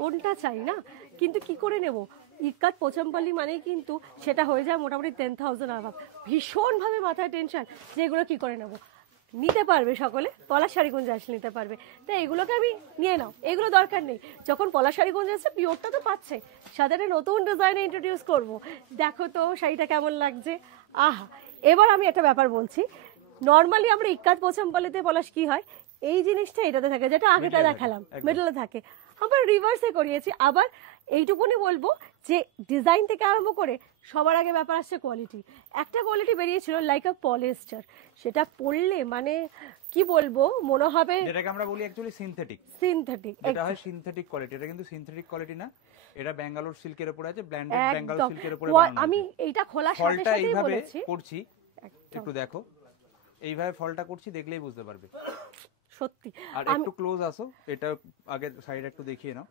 কোনটা চাই না, কিন্তু কি করে নেব? ইক্কাত পোচামপাল্লি মানেই কিন্তু সেটা হয়ে যায় মোটামুটি 10,000 আবাব। ভীষণভাবে মাথায় টেনশন যে এগুলো কি করে নেব। নিতে পারবে সকলে, পলাশ শাড়িগঞ্জে আসলে নিতে পারবে। তাই এগুলোকে আমি নিয়ে নাও, এগুলো দরকার নেই। যখন পলাশ শাড়িগঞ্জে আসছে পিওরটা তো পাচ্ছে, সাথে একটা নতুন ডিজাইনে ইন্ট্রোডিউস করব। দেখো তো শাড়িটা কেমন লাগছে। আহা, এবার আমি একটা ব্যাপার বলছি। নর্মালি আমরা ইক্কাত পোচামপাল্লিতে পলাশ কি হয়, এই জিনিসটা এটাতে থাকে, যেটা আগেটা দেখালাম মিডলে থাকে। আমরা রিভার্সে করিয়েছি। আবার এইটুকুনি বলবো যে ডিজাইন থেকে আরম্ভ করে সবার আগে ব্যাপার আসছে কোয়ালিটি। একটা কোয়ালিটি বেরিয়েছিল লাইক আ পলিয়েস্টার, সেটা পরলে মানে কি বলবো, মনে হবে যেটাকে আমরা বলি অ্যাকচুয়ালি সিনথেটিক। সিনথেটিক। এটা হয় সিনথেটিক কোয়ালিটি, এটা কিন্তু সিনথেটিক কোয়ালিটি না, এটা ব্যাঙ্গালোর সিল্কের উপরে আছে, ব্ল্যান্ডেড ব্যাঙ্গালোর সিল্কের উপরে বানানো। আমি এইটা খোলার সাথে ফলটা সাথেই এইভাবে বলেছি করছি, একটু দেখো, এইভাবে ফলটা করছি, দেখলেই বুঝতে পারবে। সত্যি। আর একটু ক্লোজ আসো, এটা আগে সাইড একটু দেখিয়ে নাও।